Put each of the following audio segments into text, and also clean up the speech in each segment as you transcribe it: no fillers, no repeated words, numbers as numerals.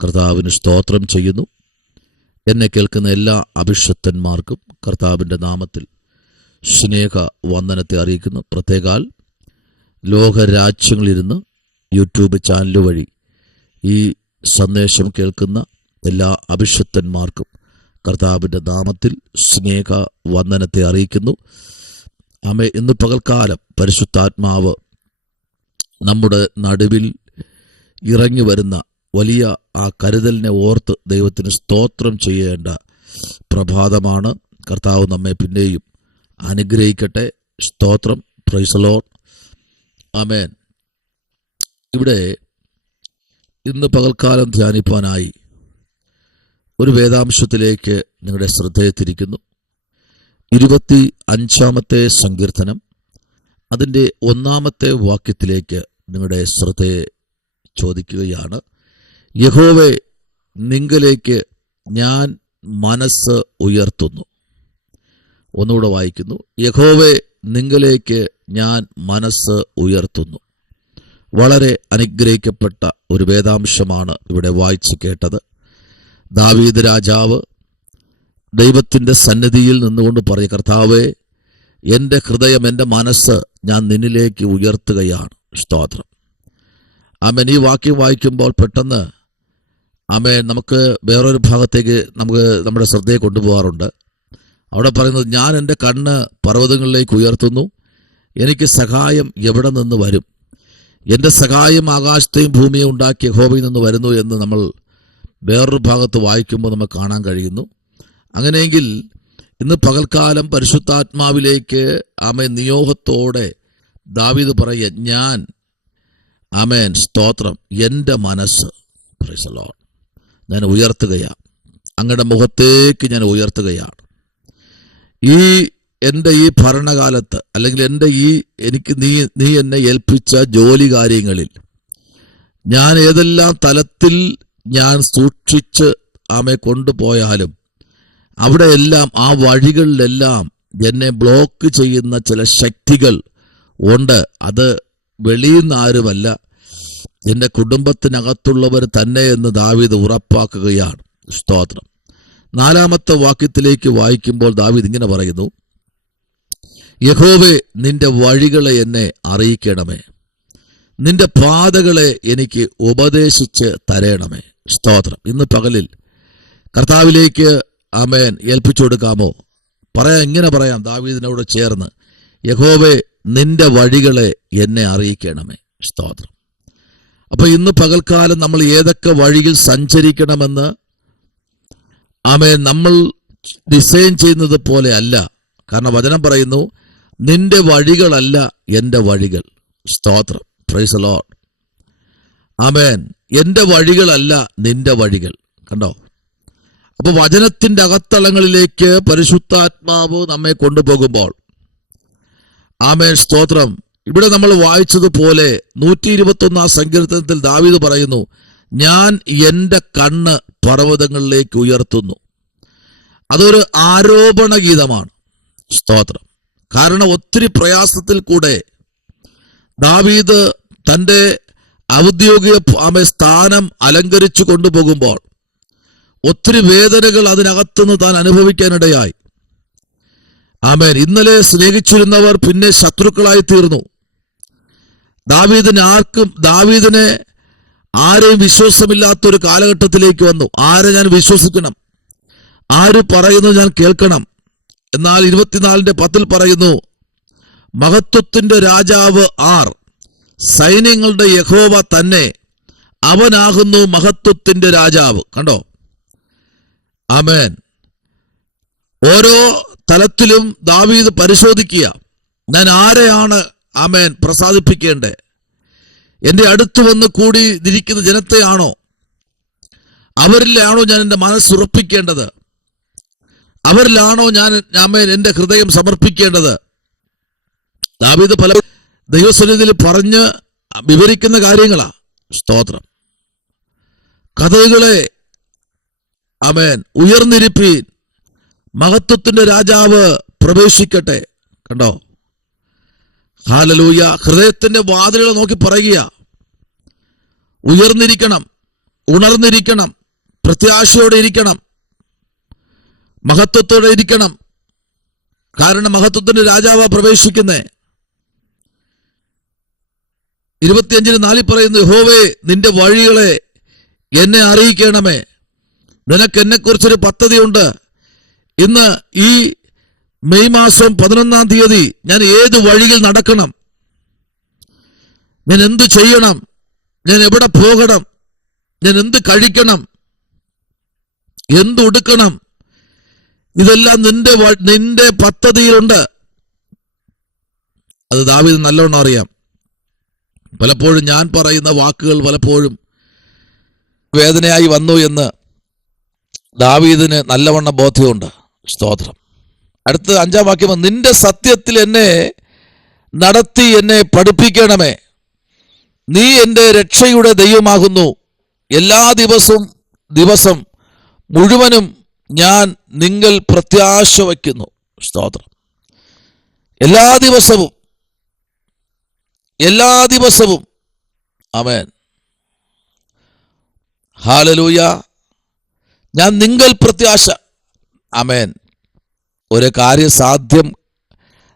കർത്താവിന് സ്തോത്രം ചെയ്യുന്നു. എന്നെ കേൾക്കുന്ന എല്ലാ അഭിഷക്തന്മാർക്കും കർത്താവിൻ്റെ നാമത്തിൽ സ്നേഹ വന്ദനത്തെ അറിയിക്കുന്നു. പ്രത്യേകാൽ ലോകരാജ്യങ്ങളിലിരുന്ന് യൂട്യൂബ് ചാനൽ വഴി ഈ സന്ദേശം കേൾക്കുന്ന എല്ലാ അഭിഷക്തന്മാർക്കും കർത്താവിൻ്റെ നാമത്തിൽ സ്നേഹ വന്ദനത്തെ അറിയിക്കുന്നു. ഇന്ന് പകൽക്കാലം പരിശുദ്ധാത്മാവ് നമ്മുടെ നടുവിൽ ഇറങ്ങി വരുന്ന വലിയ ആ കരുതലിനെ ഓർത്ത് ദൈവത്തിന് സ്തോത്രം ചെയ്യേണ്ട പ്രഭാതമാണ്. കർത്താവ് നമ്മെ പിന്നെയും അനുഗ്രഹിക്കട്ടെ. സ്തോത്രം. Praise the Lord. ആമേൻ. ഇവിടെ ഇന്ന് പകൽക്കാലം ധ്യാനിപ്പാനായി ഒരു വേദാംശത്തിലേക്ക് നിങ്ങളുടെ ശ്രദ്ധയെ തിരിക്കുന്നു. 25-ാമത്തെ സങ്കീർത്തനം അതിൻ്റെ 1-ാമത്തെ വാക്യത്തിലേക്ക് നിങ്ങളുടെ ശ്രദ്ധയെ ചോദിക്കുകയാണ്. യഹോവേ, നിങ്കലേക്ക് ഞാൻ മനസ്സ് ഉയർത്തുന്നു. ഒന്നുകൂടെ വായിക്കുന്നു. യഹോവേ, നിങ്കലേക്ക് ഞാൻ മനസ്സ് ഉയർത്തുന്നു. വളരെ അനുഗ്രഹിക്കപ്പെട്ട ഒരു വേദാംശമാണ് ഇവിടെ വായിച്ചു കേട്ടത്. ദാവീദ് രാജാവ് ദൈവത്തിൻ്റെ സന്നിധിയിൽ നിന്നുകൊണ്ട് പറയും, കർത്താവേ, എൻ്റെ ഹൃദയം, എൻ്റെ മനസ്സ് ഞാൻ നിന്നിലേക്ക് ഉയർത്തുകയാണ്. സ്തോത്രം. ആമേൻ. ഈ വാക്യം വായിക്കുമ്പോൾ പെട്ടെന്ന് ആമേൻ നമുക്ക് വേറൊരു ഭാഗത്തേക്ക് നമ്മുടെ ശ്രദ്ധയെ കൊണ്ടുപോകാറുണ്ട്. അവിടെ പറയുന്നത്, ഞാൻ എൻ്റെ കണ്ണ് പർവ്വതങ്ങളിലേക്ക് ഉയർത്തുന്നു, എനിക്ക് സഹായം എവിടെ നിന്ന് വരും? എൻ്റെ സഹായം ആകാശത്തെയും ഭൂമിയെയും ഉണ്ടാക്കിയ യഹോവയിൽ നിന്ന് വരുന്നു എന്ന് നമ്മൾ വേറൊരു ഭാഗത്ത് വായിക്കുമ്പോൾ നമുക്ക് കാണാൻ കഴിയുന്നു. അങ്ങനെയെങ്കിൽ ഇന്ന് പകൽക്കാലം പരിശുദ്ധാത്മാവിലേക്ക് ആമേൻ നിയോഗത്തോടെ ദാവീദ് പറയുക, ഞാൻ ആമേൻ സ്തോത്രം, എൻ്റെ മനസ്സ് പ്രൈസ് ദി ലോർഡ് ഞാൻ ഉയർത്തുകയാണ്, അങ്ങയുടെ മുഖത്തേക്ക് ഞാൻ ഉയർത്തുകയാണ്. എൻ്റെ ഈ ഭരണകാലത്ത്, അല്ലെങ്കിൽ എനിക്ക് നീ എന്നെ ഏൽപ്പിച്ച ജോലി കാര്യങ്ങളിൽ ഞാൻ ഏതെല്ലാം തലത്തിൽ ഞാൻ സൂക്ഷിച്ച് കൊണ്ടുപോയാലും അവിടെയെല്ലാം, ആ വഴികളിലെല്ലാം എന്നെ ബ്ലോക്ക് ചെയ്യുന്ന ചില ശക്തികൾ ഉണ്ട്. അത് വെളിയിൽ നിന്ന് ആരുമല്ല, എൻ്റെ കുടുംബത്തിനകത്തുള്ളവർ തന്നെ എന്ന് ദാവീദ് ഉറപ്പാക്കുകയാണ്. സ്തോത്രം. 4-ാമത്തെ വാക്യത്തിലേക്ക് വായിക്കുമ്പോൾ ദാവീദ് ഇങ്ങനെ പറയുന്നു, യഹോവേ, നിന്റെ വഴികളെ എന്നെ അറിയിക്കണമേ, നിന്റെ പാതകളെ എനിക്ക് ഉപദേശിച്ച് തരണമേ. സ്തോത്രം. ഇന്ന് പകലിൽ കർത്താവിലേക്ക് ആമേൻ ഏൽപ്പിച്ചു കൊടുക്കാമോ? ഇങ്ങനെ പറയാം ദാവീദിനോട് ചേർന്ന്, യഹോവേ, നിന്റെ വഴികളെ എന്നെ അറിയിക്കണമേ. സ്തോത്രം. അപ്പൊ ഇന്ന് പകൽക്കാലം നമ്മൾ ഏതൊക്കെ വഴിയിൽ സഞ്ചരിക്കണമെന്ന് ആമേൻ നമ്മൾ ഡിസൈൻ ചെയ്യുന്നത് പോലെ അല്ല. കാരണം വചനം പറയുന്നു, നിന്റെ വഴികളല്ല എൻ്റെ വഴികൾ. സ്തോത്രം. Praise the Lord. ആമേൻ. എൻ്റെ വഴികളല്ല നിന്റെ വഴികൾ. കണ്ടോ? അപ്പൊ വചനത്തിന്റെ അകത്തളങ്ങളിലേക്ക് പരിശുദ്ധാത്മാവ് നമ്മെ കൊണ്ടുപോകുമ്പോൾ ആമേൻ സ്തോത്രം. ഇവിടെ നമ്മൾ വായിച്ചതുപോലെ 121-ാം സങ്കീർത്തനത്തിൽ ദാവീദ് പറയുന്നു, ഞാൻ എൻ്റെ കണ്ണ് പർവ്വതങ്ങളിലേക്ക് ഉയർത്തുന്നു. അതൊരു ആരോപണ ഗീതമാണ്. സ്തോത്രം. കാരണം ഒത്തിരി പ്രയാസത്തിൽ കൂടെ ദാവീദ് തൻ്റെ ഔദ്യോഗിക സ്ഥാനം അലങ്കരിച്ചു കൊണ്ടുപോകുമ്പോൾ ഒത്തിരി വേദനകൾ അതിനകത്തുനിന്ന് താൻ അനുഭവിക്കാനിടയായി. ആമേൻ. ഇന്നലെ സ്നേഹിച്ചിരുന്നവർ പിന്നെ ശത്രുക്കളായി തീർന്നു. ദാവീദിനെ ആരെയും വിശ്വാസമില്ലാത്തൊരു കാലഘട്ടത്തിലേക്ക് വന്നു. ആരെ ഞാൻ വിശ്വസിക്കണം? ആര് പറയുന്നു ഞാൻ കേൾക്കണം? എന്നാൽ 24:10 പറയുന്നു, മഹത്വത്തിന്റെ രാജാവ് ആർ? സൈന്യങ്ങളുടെ യഹോവ തന്നെ, അവനാകുന്നു മഹത്വത്തിന്റെ രാജാവ്. കണ്ടോ? ആമേൻ. ഓരോ തലത്തിലും ദാവീദ് പരിശോധിക്കുക, ഞാൻ ആരെയാണ് ആമേൻ പ്രസാദിപ്പിക്കേണ്ടേ? എൻ്റെ അടുത്ത് വന്ന് കൂടി ഇരിക്കുന്ന ജനത്തെയാണോ? അവരിലാണോ ഞാൻ എൻ്റെ മനസ്സുറപ്പിക്കേണ്ടത്? അവരിലാണോ ഞാൻ ആമേൻ എൻ്റെ ഹൃദയം സമർപ്പിക്കേണ്ടത്? ദാവീദ് പല ദൈവസന്നിധിയിൽ പറഞ്ഞ് വിവരിക്കുന്ന കാര്യങ്ങളാ. സ്തോത്രം. കഥകളെ ആമേൻ ഉയർന്നിരിപ്പീൻ, മഹത്വത്തിന്റെ രാജാവ് പ്രവേശിക്കട്ടെ. കണ്ടോ? ഹല്ലേലൂയ. ഹൃദയത്തിന്റെ വാതിലുകൾ നോക്കി പറയുക, ഉയർന്നിരിക്കണം. ഉണർന്നിരിക്കണം, പ്രത്യാശയോടെ ഇരിക്കണം, മഹത്വത്തോടെ ഇരിക്കണം. കാരണം മഹത്വത്തിന്റെ രാജാവാ പ്രവേശിക്കുന്നേ. 25:4 പറയുന്നു, യഹോവേ നിന്റെ വഴികളെ എന്നെ അറിയിക്കണമേ. നിനക്ക് എന്നെക്കുറിച്ചൊരു പദ്ധതിയുണ്ട്. ഇന്ന് ഈ മെയ് മാസം 11-ാം തീയതി ഞാൻ ഏത് വഴിയിൽ നടക്കണം, ഞാൻ എന്ത് ചെയ്യണം, ഞാൻ എവിടെ പോകണം, ഞാൻ എന്ത് കഴിക്കണം, എന്തുടുക്കണം, ഇതെല്ലാം നിന്റെ പദ്ധതിയിലുണ്ട്. അത് ദാവീദ് നല്ലോണം അറിയാം. പലപ്പോഴും ഞാൻ പറയുന്ന വാക്കുകൾ പലപ്പോഴും വേദനയായി വന്നു എന്ന് ദാവീദിന് നല്ലവണ്ണം ബോധ്യമുണ്ട്. സ്തോത്രം. അടുത്ത 5-ാം വാക്യം, നിന്റെ സത്യത്തിൽ എന്നെ നടത്തി എന്നെ പഠിപ്പിക്കണമേ. നീ എൻ്റെ രക്ഷയുടെ ദൈവമാകുന്നു. എല്ലാ ദിവസം മുഴുവനും ഞാൻ നിങ്ങൾ പ്രത്യാശ വയ്ക്കുന്നു. സ്തോത്രം. എല്ലാ ദിവസവും ആമേൻ, ഹല്ലേലൂയ, ഞാൻ നിങ്ങൾ പ്രത്യാശ. ആമേൻ. ഒരു കാര്യസാധ്യം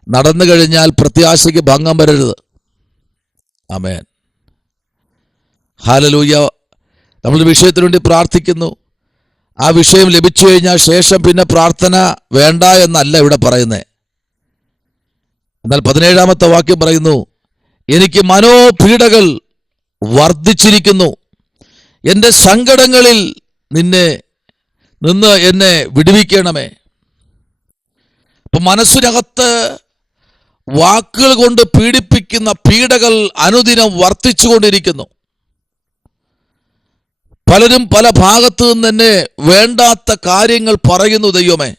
നടന്നു കഴിഞ്ഞാൽ പ്രത്യാശയ്ക്ക് ഭംഗം വരരുത്. ആമേൻ, ഹല്ലേലൂയ. നമ്മൾ വിഷയത്തിനു വേണ്ടി പ്രാർത്ഥിക്കുന്നു. ആ വിഷയം ലഭിച്ചു കഴിഞ്ഞാൽ ശേഷം പിന്നെ പ്രാർത്ഥന വേണ്ട എന്നല്ല ഇവിടെ പറയുന്നത്. എന്നാൽ 17-ാമത്തെ വാക്യം പറയുന്നു, എനിക്ക് മനോപീഡകൾ വർദ്ധിച്ചിരിക്കുന്നു. എൻ്റെ സങ്കടങ്ങളിൽ നിന്ന് എന്നെ വിടുവിക്കണമേ. അപ്പൊ മനസ്സിനകത്ത് വാക്കുകൾ കൊണ്ട് പീഡിപ്പിക്കുന്ന പീഡകൾ അനുദിനം വർദ്ധിച്ചുകൊണ്ടിരിക്കുന്നു. പലരും പല ഭാഗത്തു നിന്ന് തന്നെ വേണ്ടാത്ത കാര്യങ്ങൾ പറയുന്നു. ദൈവമേ,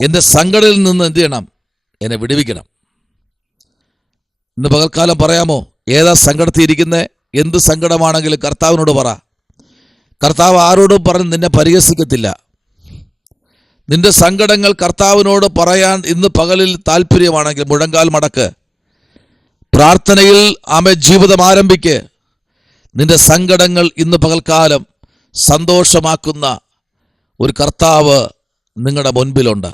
എൻ്റെ സങ്കടത്തിൽ നിന്ന് എന്ത് ചെയ്യണം? എന്നെ വിടുവിക്കണം. ഇന്ന് പകൽക്കാലം പറയാമോ? ഏതാ സങ്കടത്തിൽ ഇരിക്കുന്നത്? എന്ത് സങ്കടമാണെങ്കിലും കർത്താവിനോട് പറ. കർത്താവ് ആരോടും പറഞ്ഞ് നിന്നെ പരിഹസിക്കത്തില്ല. നിന്റെ സങ്കടങ്ങൾ കർത്താവിനോട് പറയാൻ ഇന്ന് പകലിൽ താല്പര്യമാണെങ്കിൽ മുഴങ്കാൽ മടക്ക്, പ്രാർത്ഥനയിൽ ജീവിതം ആരംഭിക്ക്. നിന്റെ സങ്കടങ്ങൾ ഇന്ന് പകൽക്കാലം സന്തോഷമാക്കുന്ന ഒരു കർത്താവ് നിങ്ങളുടെ മുൻപിലുണ്ട്.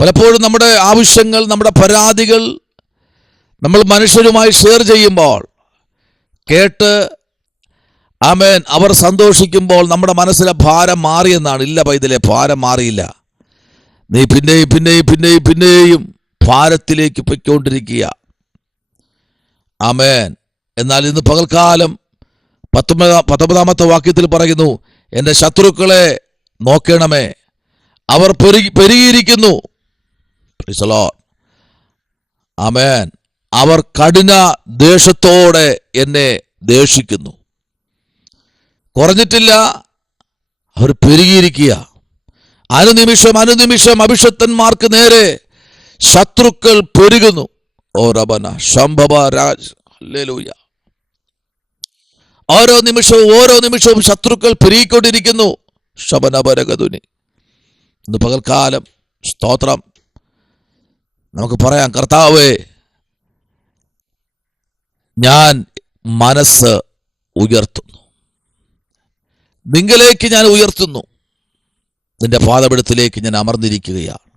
പലപ്പോഴും നമ്മുടെ ആവശ്യങ്ങൾ, നമ്മുടെ പരാതികൾ നമ്മൾ മനുഷ്യരുമായി ഷെയർ ചെയ്യുമ്പോൾ കേട്ട് ആമേൻ അവർ സന്തോഷിക്കുമ്പോൾ നമ്മുടെ മനസ്സിലെ ഭാരം മാറിയെന്നാണ്. ഇല്ല പൈതലെ, ഭാരം മാറിയില്ല. നീ പിന്നെയും ഭാരത്തിലേക്ക് പൊയ്ക്കൊണ്ടിരിക്കുക. ആമേൻ. എന്നാൽ ഇന്ന് പകൽക്കാലം 19-ാമത്തെ വാക്യത്തിൽ പറയുന്നു, എൻ്റെ ശത്രുക്കളെ നോക്കണമേ, അവർ പെരുകിയിരിക്കുന്നു. ആമേൻ. അവർ കഠിന ദേഷ്യത്തോടെ എന്നെ ദേഷിക്കുന്നു. കുറഞ്ഞിട്ടില്ല, അവർ പെരുകിയിരിക്കുക. അനുനിമിഷം അഭിഷക്തന്മാർക്ക് നേരെ ശത്രുക്കൾ പെരുകുന്നു. ഓ റബന ശംഭവ രാജ്, ഹല്ലേലൂയ. ഓരോ നിമിഷവും ശത്രുക്കൾ പെരുകിക്കൊണ്ടിരിക്കുന്നു. ശബനപരഗതുനി. ഇന്ന് പകൽക്കാലം സ്തോത്രം നമുക്ക് പറയാം, കർത്താവേ, ഞാൻ മനസ്സ് ഉയർത്തുന്നു, നിങ്ങളിലേക്ക് ഞാൻ ഉയർത്തുന്നു, നിന്റെ പാദപീഠത്തിലേക്ക് ഞാൻ അമർന്നിരിക്കുകയാണ്.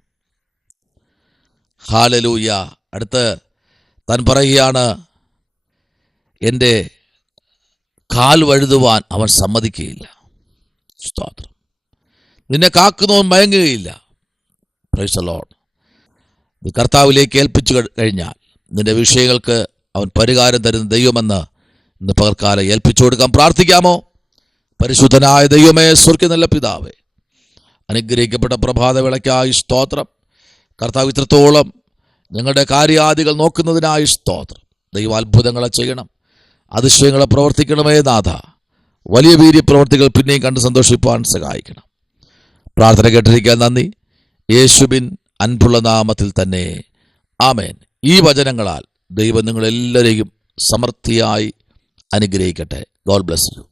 ഹല്ലേലൂയ. അടുത്ത് താൻ പറയുകയാണ്, എൻ്റെ കാൽ വഴുതുവാൻ അവൻ സമ്മതിക്കുകയില്ല. സ്തോത്രം. നിന്നെ കാക്കുന്നവൻ മയങ്ങുകയില്ല. Praise the Lord. കർത്താവിലേക്ക് ഏൽപ്പിച്ചു കഴിഞ്ഞാൽ നിന്റെ വിഷയങ്ങൾക്ക് അവൻ പരിഹാരം തരുന്ന ദൈവമെന്ന് ഇന്ന് പകൽക്കാലം ഏൽപ്പിച്ചു കൊടുക്കാം. പ്രാർത്ഥിക്കാമോ? പരിശുദ്ധനായ ദൈവമേ, സ്വർഗ്ഗ നല്ല പിതാവേ, അനുഗ്രഹിക്കപ്പെട്ട പ്രഭാതവേളയ്ക്കായി സ്തോത്രം. കർത്താവ് ഇത്രത്തോളം ഞങ്ങളുടെ കാര്യാദികൾ നോക്കുന്നതിനായി സ്തോത്രം. ദൈവം അത്ഭുതങ്ങളെ ചെയ്യണം, അതിശയങ്ങളെ പ്രവർത്തിക്കണമേ നാഥ. വലിയ വീര്യ പ്രവർത്തികൾ പിന്നെയും കണ്ട് സന്തോഷിപ്പാൻ സഹായിക്കണം. പ്രാർത്ഥന കേട്ടിരിക്കാൻ നന്ദി. യേശുവിൻ അൻപുള്ള നാമത്തിൽ തന്നെ ആമേൻ. ഈ വചനങ്ങളാൽ ദൈവം നിങ്ങളെല്ലാവരെയും സമൃദ്ധിയായി അനുഗ്രഹിക്കട്ടെ. God bless you.